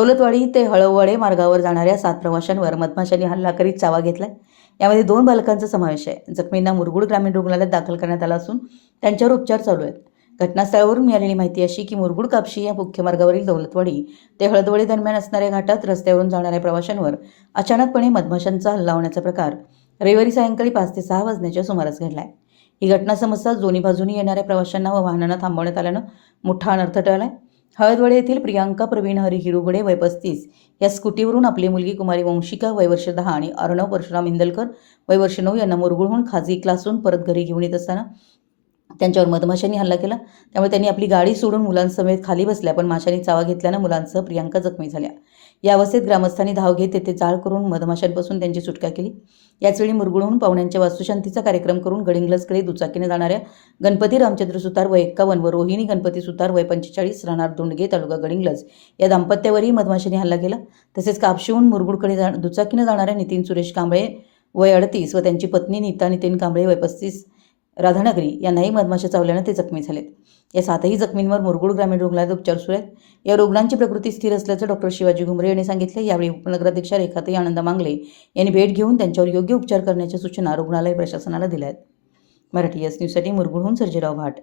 दौलतवाडी ते हळववाडे मार्गावर जाणाऱ्या 7 प्रवाशांवर मधमाशांनी हल्ला करीत चावा घेतलाय। यामध्ये 2 बालकांचा समावेश आहे। जखमींना मुरगुड ग्रामीण रुग्णालयात दाखल करण्यात आलं असून त्यांच्यावर उपचार चालू आहेत। घटनास्थळावरून मिळालेली माहिती अशी की मुरगुड कापशी या मुख्य मार्गावरील दौलतवाडी ते हळदवडे दरम्यान असणाऱ्या घाटात रस्त्यावरून जाणाऱ्या प्रवाशांवर अचानकपणे मधमाशांचा हल्ला होण्याचा प्रकार रविवारी सायंकाळी 5 ते 6 वाजण्याच्या सुमारास घडलाय। ही घटना समजताच दोन्ही बाजूनी येणाऱ्या प्रवाशांना व वाहनांना थांबवण्यात आल्यानं मोठा अनर्थ टळलाय। हळदवडे येथील प्रियांका प्रवीण हरी हिरुगडे वय 35 या स्कूटीवरून आपली मुलगी कुमारी वंशिका वय वर्ष 10 आणि अर्णव परशुराम इंदलकर वय वर्ष 9 यांना मुरगुडहून खाजगी क्लासहून परत घरी घेऊन येत असताना त्यांच्यावर मधमाशांनी हल्ला केला। त्यामुळे त्यांनी आपली गाडी सोडून मुलांसमेत खाली बसल्या, पण माशांनी चावा घेतल्यानं मुलांसह प्रियांका जखमी झाल्या। या अवस्थेत ग्रामस्थांनी धाव घेत तेथे जाळ करून मधमाशांपासून त्यांची सुटका केली। याचवेळी मुरगुडहून पाहुण्यांच्या वास्तुशांतीचा कार्यक्रम करून गडिंग्लजकडे दुचाकीने जाणाऱ्या गणपती रामचंद्र सुतार वय 51 व रोहिणी गणपती सुतार वय 45 राहणार दोंडगे तालुका गडिंग्लज या दाम्पत्यावरही मधमाशांनी हल्ला केला। तसेच कापशीहून मुरगुडकडे दुचाकीने जाणाऱ्या नितीन सुरेश कांबळे वय 38 व त्यांची पत्नी नीता नितीन कांबळे वय 35 राधानगरी यांनाही मधमाशा चावल्यानं ते जखमी झालेत। या 7ही जखमींवर मुरगुड ग्रामीण रुग्णालयात उपचार सुरू आहेत। या रुग्णांची प्रकृती स्थिर असल्याचं डॉक्टर शिवाजी घुमरे यांनी सांगितले। यावेळी उपनगराध्यक्षा रेखाताई आनंद मांगले यांनी भेट घेऊन त्यांच्यावर योग्य उपचार करण्याच्या सूचना रुग्णालय प्रशासनाला दिल्या आहेत। मराठी एस न्यूजसाठी मुरगुडहून सर्जेराव भाट।